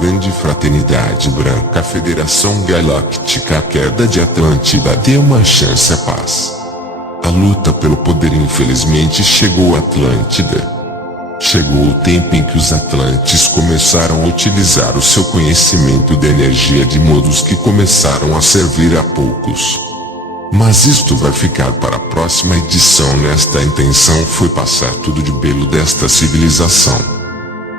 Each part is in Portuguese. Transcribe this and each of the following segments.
grande fraternidade branca, a Federação Galáctica, a queda de Atlântida deu uma chance à paz. A luta pelo poder infelizmente chegou a Atlântida. Chegou o tempo em que os Atlantes começaram a utilizar o seu conhecimento de energia de modos que começaram a servir a poucos. Mas isto vai ficar para a próxima edição. Nesta intenção foi passar tudo de belo desta civilização.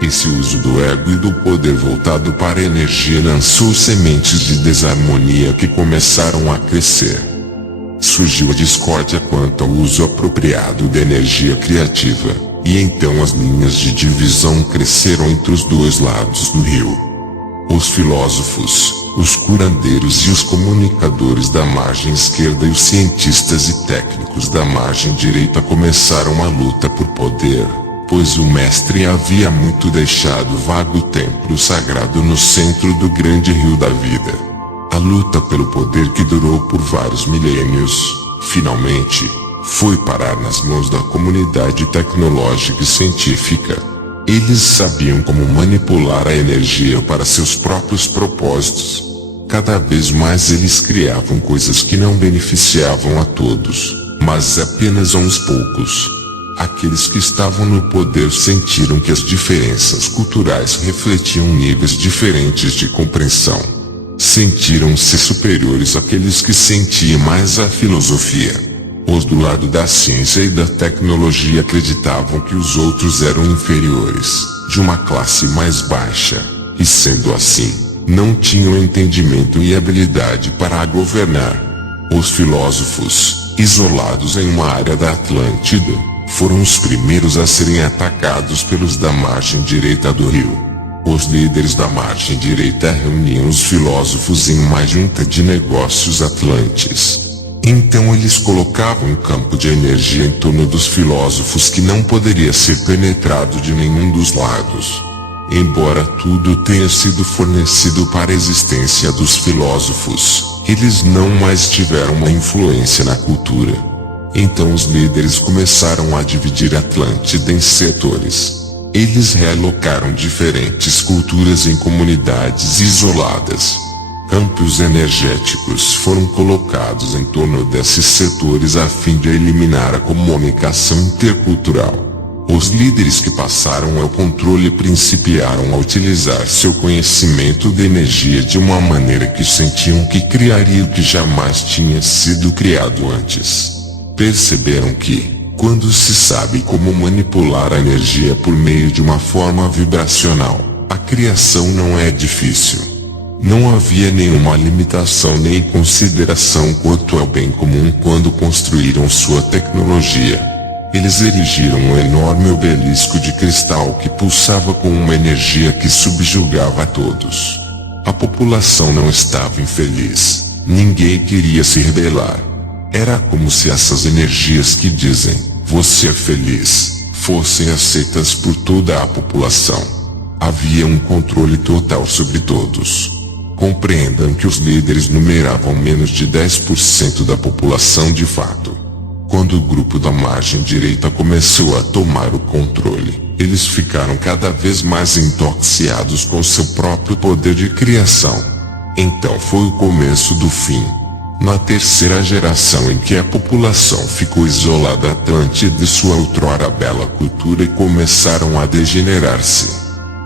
Esse uso do ego e do poder voltado para a energia lançou sementes de desarmonia que começaram a crescer. Surgiu a discórdia quanto ao uso apropriado da energia criativa, e então as linhas de divisão cresceram entre os dois lados do rio. Os filósofos, os curandeiros e os comunicadores da margem esquerda e os cientistas e técnicos da margem direita começaram a luta por poder, pois o mestre havia muito deixado vago o templo sagrado no centro do grande rio da vida. A luta pelo poder, que durou por vários milênios, finalmente foi parar nas mãos da comunidade tecnológica e científica. Eles sabiam como manipular a energia para seus próprios propósitos. Cada vez mais eles criavam coisas que não beneficiavam a todos, mas apenas a uns poucos. Aqueles que estavam no poder sentiram que as diferenças culturais refletiam níveis diferentes de compreensão. Sentiram-se superiores àqueles que sentiam mais a filosofia. Os do lado da ciência e da tecnologia acreditavam que os outros eram inferiores, de uma classe mais baixa, e sendo assim, não tinham entendimento e habilidade para a governar. Os filósofos, isolados em uma área da Atlântida, foram os primeiros a serem atacados pelos da margem direita do rio. Os líderes da margem direita reuniam os filósofos em uma junta de negócios atlantes. Então eles colocavam um campo de energia em torno dos filósofos que não poderia ser penetrado de nenhum dos lados. Embora tudo tenha sido fornecido para a existência dos filósofos, eles não mais tiveram uma influência na cultura. Então os líderes começaram a dividir a Atlântida em setores. Eles realocaram diferentes culturas em comunidades isoladas. Campos energéticos foram colocados em torno desses setores a fim de eliminar a comunicação intercultural. Os líderes que passaram ao controle principiaram a utilizar seu conhecimento de energia de uma maneira que sentiam que criaria o que jamais tinha sido criado antes. Perceberam que, quando se sabe como manipular a energia por meio de uma forma vibracional, a criação não é difícil. Não havia nenhuma limitação nem consideração quanto ao bem comum quando construíram sua tecnologia. Eles erigiram um enorme obelisco de cristal que pulsava com uma energia que subjugava a todos. A população não estava infeliz. Ninguém queria se rebelar. Era como se essas energias que dizem, "você é feliz", fossem aceitas por toda a população. Havia um controle total sobre todos. Compreendam que os líderes numeravam menos de 10% da população de fato. Quando o grupo da margem direita começou a tomar o controle, eles ficaram cada vez mais intoxicados com seu próprio poder de criação. Então foi o começo do fim. Na terceira geração em que a população ficou isolada, Atlântida e sua outrora bela cultura começaram a degenerar-se.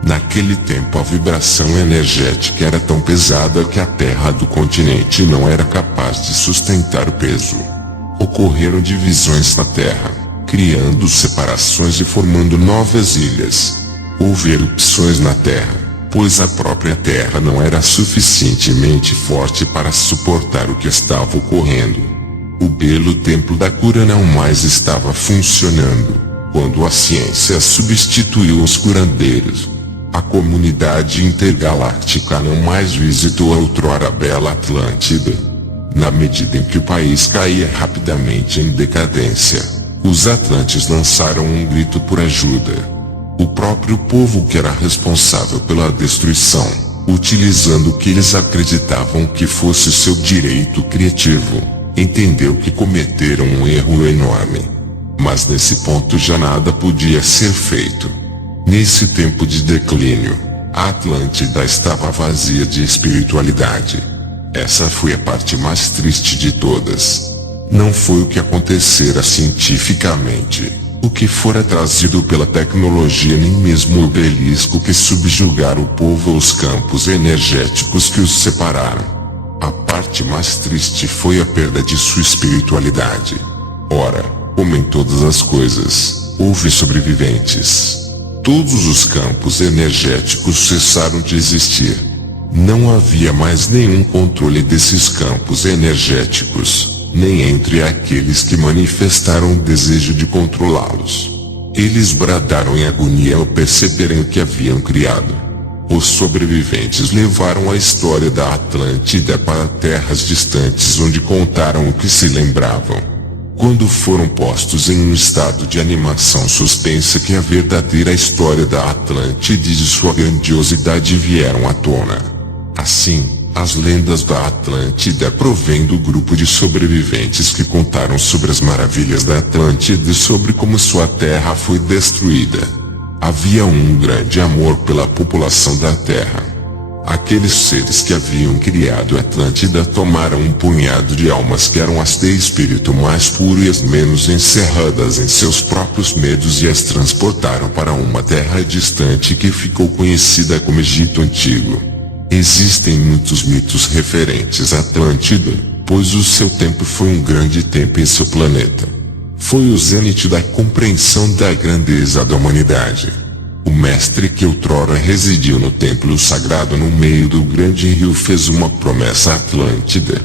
Naquele tempo a vibração energética era tão pesada que a terra do continente não era capaz de sustentar o peso. Ocorreram divisões na terra, criando separações e formando novas ilhas. Houve erupções na terra, pois a própria terra não era suficientemente forte para suportar o que estava ocorrendo. O belo templo da cura não mais estava funcionando, quando a ciência substituiu os curandeiros. A comunidade intergaláctica não mais visitou a outrora bela Atlântida. Na medida em que o país caía rapidamente em decadência, os Atlantes lançaram um grito por ajuda. O próprio povo que era responsável pela destruição, utilizando o que eles acreditavam que fosse seu direito criativo, entendeu que cometeram um erro enorme. Mas nesse ponto já nada podia ser feito. Nesse tempo de declínio, A Atlântida estava vazia de espiritualidade. Essa foi a parte mais triste de todas. Não foi o que acontecera cientificamente, o que fora trazido pela tecnologia, nem mesmo o obelisco que subjugara o povo ou os campos energéticos que os separaram. A parte mais triste foi a perda de sua espiritualidade. Ora, como em todas as coisas, houve sobreviventes. Todos os campos energéticos cessaram de existir. Não havia mais nenhum controle desses campos energéticos, nem entre aqueles que manifestaram o desejo de controlá-los. Eles bradaram em agonia ao perceberem o que haviam criado. Os sobreviventes levaram a história da Atlântida para terras distantes, onde contaram o que se lembravam. Quando foram postos em um estado de animação suspensa, que a verdadeira história da Atlântida e de sua grandiosidade vieram à tona. Assim, as lendas da Atlântida provêm do grupo de sobreviventes que contaram sobre as maravilhas da Atlântida e sobre como sua terra foi destruída. Havia um grande amor pela população da Terra. Aqueles seres que haviam criado a Atlântida tomaram um punhado de almas que eram as de espírito mais puro e as menos encerradas em seus próprios medos e as transportaram para uma terra distante que ficou conhecida como Egito Antigo. Existem muitos mitos referentes à Atlântida, pois o seu tempo foi um grande tempo em seu planeta. Foi o zênite da compreensão da grandeza da humanidade. O mestre que outrora residiu no templo sagrado no meio do grande rio fez uma promessa à Atlântida.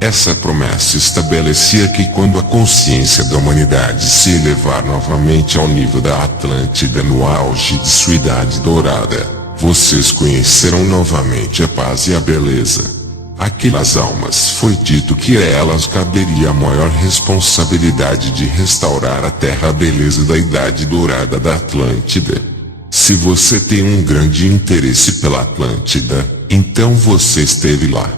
Essa promessa estabelecia que quando a consciência da humanidade se elevar novamente ao nível da Atlântida no auge de sua idade dourada, vocês conhecerão novamente a paz e a beleza. Aquelas almas foi dito que a elas caberia a maior responsabilidade de restaurar a terra, a beleza da idade dourada da Atlântida. Se você tem um grande interesse pela Atlântida, então você esteve lá.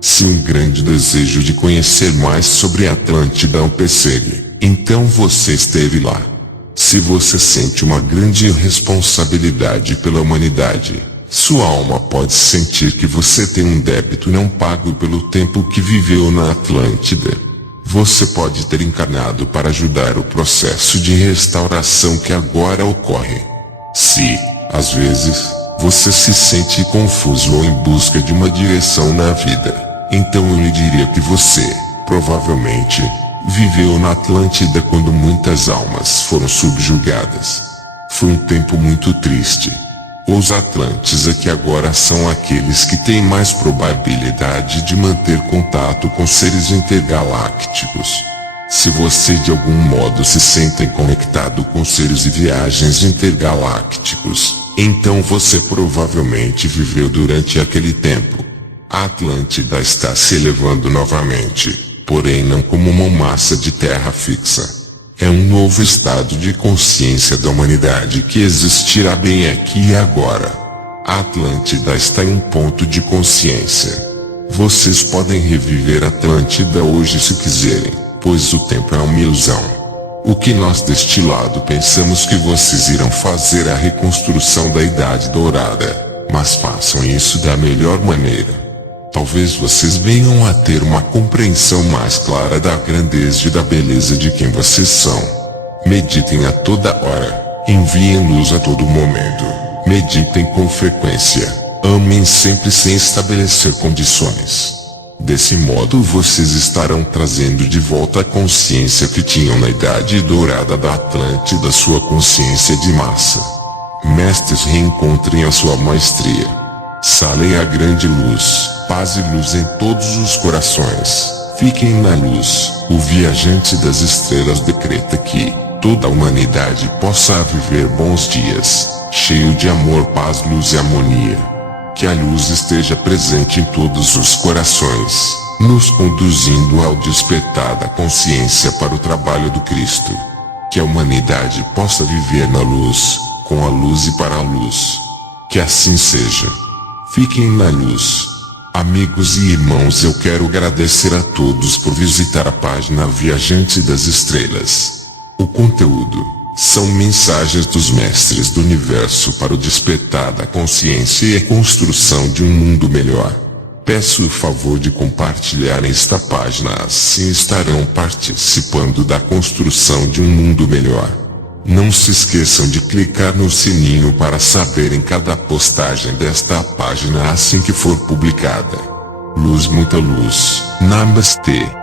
Se um grande desejo de conhecer mais sobre a Atlântida o persegue, então você esteve lá. Se você sente uma grande responsabilidade pela humanidade, sua alma pode sentir que você tem um débito não pago pelo tempo que viveu na Atlântida. Você pode ter encarnado para ajudar o processo de restauração que agora ocorre. Se, às vezes, você se sente confuso ou em busca de uma direção na vida, então eu lhe diria que você, provavelmente, viveu na Atlântida quando muitas almas foram subjugadas. Foi um tempo muito triste. Os Atlantes aqui agora são aqueles que têm mais probabilidade de manter contato com seres intergalácticos. Se você de algum modo se sente conectado com seres e viagens intergalácticos, então você provavelmente viveu durante aquele tempo. A Atlântida está se elevando novamente, porém não como uma massa de terra fixa. É um novo estado de consciência da humanidade que existirá bem aqui e agora. A Atlântida está em um ponto de consciência. Vocês podem reviver a Atlântida hoje se quiserem, pois o tempo é uma ilusão. O que nós deste lado pensamos que vocês irão fazer a reconstrução da Idade Dourada, mas façam isso da melhor maneira. Talvez vocês venham a ter uma compreensão mais clara da grandeza e da beleza de quem vocês são. Meditem a toda hora, enviem luz a todo momento, meditem com frequência, amem sempre sem estabelecer condições. Desse modo vocês estarão trazendo de volta a consciência que tinham na Idade Dourada da Atlântida, sua consciência de massa. Mestres, reencontrem a sua maestria. Salem a grande luz, paz e luz em todos os corações. Fiquem na luz. O viajante das estrelas decreta que toda a humanidade possa viver bons dias, cheio de amor, paz, luz e harmonia. Que a luz esteja presente em todos os corações, nos conduzindo ao despertar da consciência para o trabalho do Cristo. Que a humanidade possa viver na luz, com a luz e para a luz. Que assim seja. Fiquem na luz. Amigos e irmãos, eu quero agradecer a todos por visitar a página Viajante das Estrelas. O conteúdo, São mensagens dos mestres do universo para o despertar da consciência e a construção de um mundo melhor. Peço o favor de compartilhar esta página, assim estarão participando da construção de um mundo melhor. Não se esqueçam de clicar no sininho para saberem cada postagem desta página assim que for publicada. Luz, muita luz. Namastê.